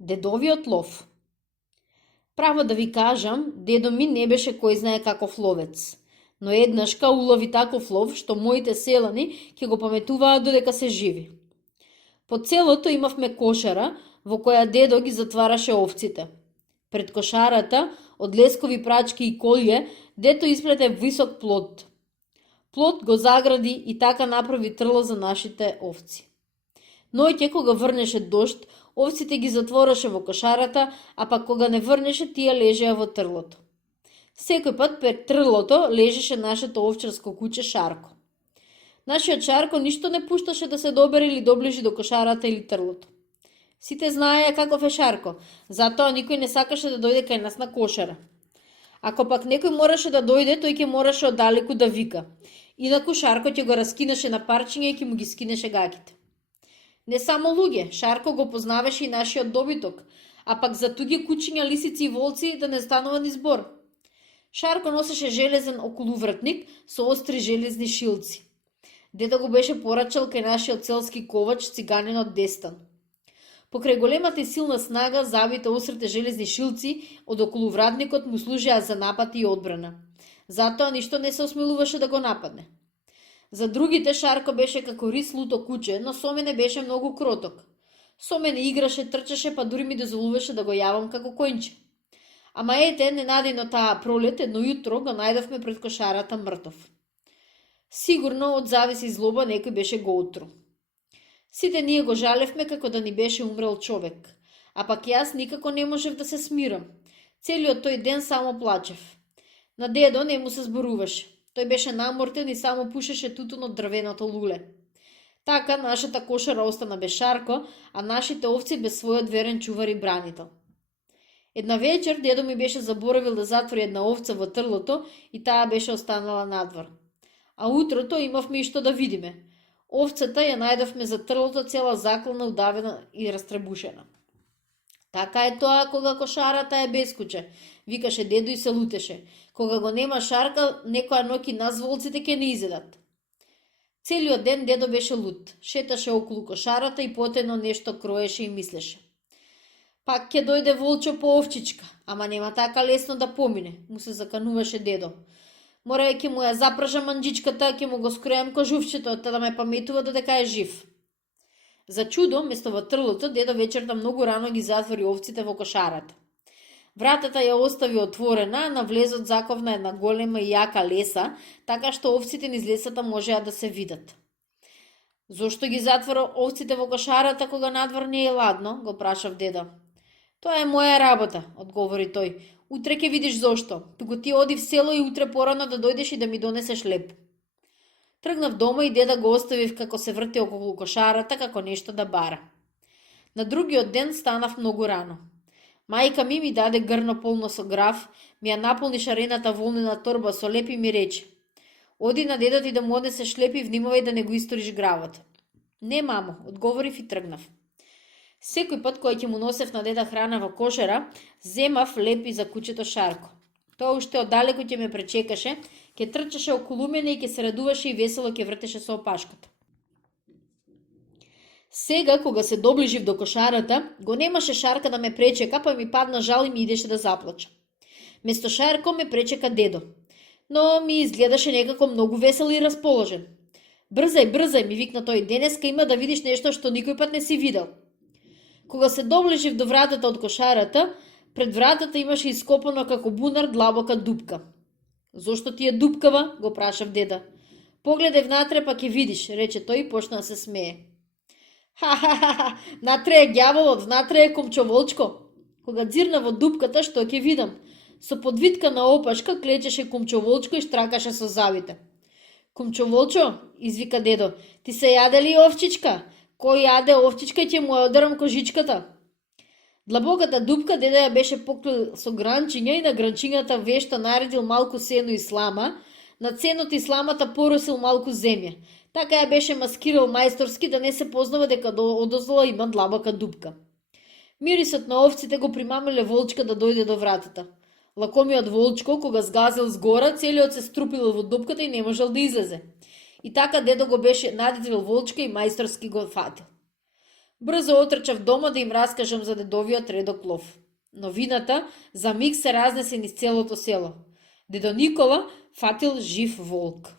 Дедовиот лов. Право да ви кажам, дедо ми не беше кој знае каков ловец. Но еднашка улови таков лов, што моите селани ќе го паметуваат додека се живи. По целото имавме кошара, во која дедо ги затвараше овците. Пред кошарата, од лескови прачки и колје, дето исплете висок плот. Плот го загради и така направи трло за нашите овци. Ноќе кога врнеше дожд, овците ги затвораше во кошарата, а пак кога не врнеше, тие лежеа во трлото. Секој пат пред трлото лежеше нашето овчарско куче Шарко. Нашиот Шарко ништо не пушташе да се добере или доближи до кошарата или трлото. Сите знаеа каков е Шарко, затоа никој не сакаше да дојде кај нас на кошара. Ако пак некој мораше да дојде, тој ќе мораше оддалеку да вика. Инаку Шарко ќе го раскинеше на парчиња и ќе му ги скинеше гаките. Не само луѓе, Шарко го познаваше и нашиот добиток, а пак за туѓи кучиња, лисици и волци да не станува ни збор. Шарко носеше железен околувратник со остри железни шилци. Дедо го беше порачал кај нашиот селски ковач, циганинот Дестан. Покрај големата и силна снага, забите острите железни шилци од околувратникот му служеа за напад и одбрана. Затоа ништо не се осмелуваше да го нападне. За другите Шарко беше како рис луто куче, но со мене беше многу кроток. Со мене играше, трчаше, па дури ми дозволуваше да го јавам како коњче. Ама ете, ненадејно таа пролет, едно јутро го најдовме пред кошарата мртов. Сигурно од зависи злоба некој беше го отру. Сите ние го жалевме како да ни беше умрел човек, а пак јас никако не можев да се смирам. Целиот тој ден само плачев. На дедо не му се зборуваше. Тој беше намортен и само пушеше тутун од дрвеното луле. Така нашата кошара остана без Шарко, а нашите овци без својот верен чувар и бранител. Една вечер дедо ми беше заборавил да затвори една овца во трлото и таа беше останала надвор. А утрото имавме и што да видиме. Овцата ја најдовме за трлото цела заклана, удавена и растребушена. Така е тоа кога кошарата е без куче, викаше дедо и се лутеше. Кога го нема Шарка, некоја ноќ и нас волците ќе не изедат. Целиот ден дедо беше лут. Шеташе околу кошарата и потено нешто кроеше и мислеше. Пак ќе дојде волчо по овчичка, ама нема така лесно да помине, му се закануваше дедо. Мора ќе му ја запражам манџичката, ќе му го скројам кожувчето, та да ме паметува додека е жив. За чудо, место во трлото, дедо вечерта многу рано ги затвори овците во кошарата. Вратата ја остави отворена, на влезот заковна една голема и јака леса, така што овците низ лесата можеа да се видат. Зошто ги затвора овците во кошарата кога надвор не е ладно, го прашав дедо. Тоа е моја работа, одговори тој. Утре ќе видиш зошто. Туку ти оди в село и утре порано да дојдеш и да ми донесеш леп. Тргнав дома и деда го оставив како се врти околу кошарата, како нешто да бара. На другиот ден станав многу рано. Мајка ми даде грно полно со граф, ми ја наполни шарената волнена торба со леп и ми рече: оди на дедо ти да му однесеш леп и внимавај да не го историш гравот. Не, мамо, одговорив и тргнав. Секој пат кој ќе му носев на деда храна во кошера, земав леп и за кучето Шарко. Тоа уште оддалеку ќе ме пречекаше, ќе трчаше околу мене и ќе се радуваше и весело ќе вртеше со опашката. Сега, кога се доближив до кошарата, го немаше Шарка да ме пречека, па ми падна жал и ми идеше да заплача. Место Шарко ме пречека дедо, но ми изгледаше некако многу весел и расположен. Брзај, брзај, ми викна тој, денеска има да видиш нешто што никој пат не си видел. Кога се доближив до вратата од кошарата, пред вратата имаше ископано како бунар длабока дупка. Зошто ти е дупкава? Го прашав деда. Погледај внатре па ќе видиш, рече тој и почна да се смее. Ха-ха-ха, внатре е ѓаволот, внатре е кумчоволчко. Кога дзирна во дупката, што ќе видам? Со подвитка на опашка клечеше кумчоволчко и штракаше со завите. Кумчоволчо, извика дедо, ти се јаде ли овчичка? Кој јаде овчичка ќе му ја одарам кожичката. Длабоката дупка дедо ја беше покрил со гранчиња и на гранчињата вешто наредил малку сено и слама, на сеното и сламата поросил малку земја. Така ја беше маскирал мајсторски да не се познава дека одоздола има длабока дупка. Мирисот на овците го примамиле волчка да дојде до вратата. Лакомиот волчко, кога сгазил згора, целиот се струпил во дупката и не можел да излезе. И така дедо го беше надитрил волчка и мајсторски го фатил. Брзо отрчав дома да им раскажам за дедовиот редок лов. Новината за миг се разнесе низ целото село. Дедо Никола фатил жив волк.